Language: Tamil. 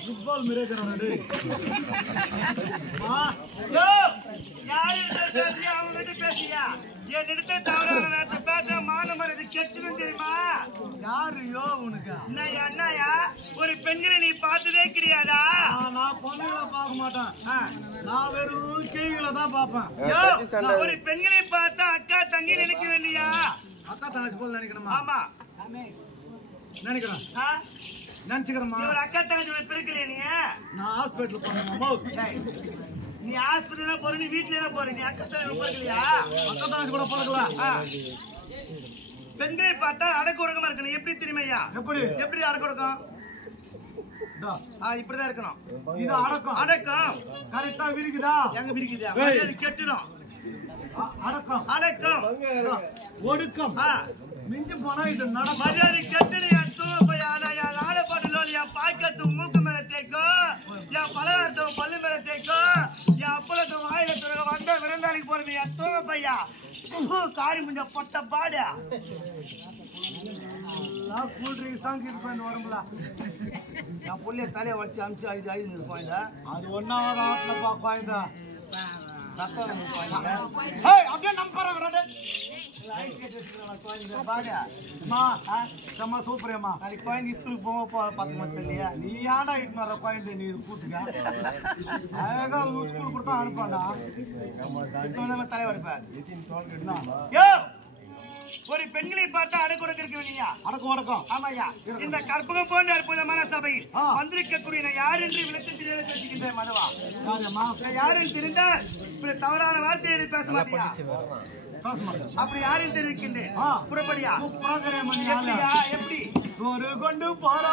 फुटबॉल मेरे करो रे हां யோ யாரு பேசியா அவங்கிட்ட பேசியா ஏன் நிறுத்த தவறான வார்த்தை பேச மானமரது கெட்டுன்னு தெரியுமா யாரு யோ உனக்கு என்னயா ஒரு பெண்களை நீ பார்த்ததே கிடையாதா நான் பொண்ணுகளை பார்க்க மாட்டேன் நான் வெறும் கேவில தான் பாப்பேன் யோ ஒரு பெண்களை பார்த்தா அக்கா தங்கி நினைக்க வேண்டியா அக்கா தங்கச்சி போல நினைக்கணுமா ஆமா நினைக்கிறேன் நினைச்சுக்கிறேன் ஒரு அக்கா தங்கச்சி பிறக்கலையே நீ நான் ஹாஸ்பிட்டல் போறேன் நீ ஹாஸ்பிட்டல்ல போற நீ வீட்ல போற நீ அக்கா தங்கச்சி பிறக்கலையா அக்கா தங்கச்சி கூட பிறக்கலாம் பெண்களை பார்த்தா அடக்குடக்கமா இருக்கணும் எப்படி தெரியுமையா எப்படி அடக்குடக்கம் இப்படிதான் இருக்கணும் இது அடக்கம் அடக்கம் கரெக்டா விரிக்குதா எங்க விரிக்குதா கெட்டுடும் அடக்கம் அடக்கம் ஒடுக்கம் மிஞ்சி போனா இது நட மரியாதை கெட்டுடு என் தூப்பையா என் ஆடப்பாட்டுல என் பாய்க்கத்து மூக்கு மேல தேய்க்கும் என் பலகாரத்தை பல்லு மேல தேய்க்கும் என் அப்பளத்தை வாயில துறக்க வந்த விருந்தாளிக்கு போறது என் தூப்பையா காரி முஞ்ச பொட்ட பாடு நான் கூல் ட்ரிங்க்ஸ் தான் கீழ் பண்ணி வருங்களா என் புள்ளைய தலையை வச்சு அமிச்சு ஐந்து ஐந்து இருக்கும் அது ஒன்னாவது ஆட்டுல பாக்குவாங்க அப்படியே நம்புறேன் சூப்பரேமா நாளைக்கு குழந்தை ஸ்கூலுக்கு போக பார்த்துக்க மாட்டேன் இல்லையா நீ ஏன்டா இட்டு வர குழந்தை நீ கூட்டுக்க அழகா ஸ்கூல் கொடுத்தா அனுப்பாண்டா தலைவர் ஒரு பெண்களை பார்த்தா அடக்குடக்க இருக்க வேண்டியா அடக்கம் அடக்கம் ஆமாயா இந்த கற்பகம் போன்ற அற்புதமான சபையில் வந்திருக்கக்கூடிய யார் என்று விளக்கத்தில் பேசுகின்ற மனவா யாரும் தெரிந்தால் இப்படி தவறான வார்த்தையை பேச மாட்டியா அப்படி யாரும் தெரிவிக்கின்றேன் புறப்படியா எப்படி எப்படி ஒரு கொண்டு போற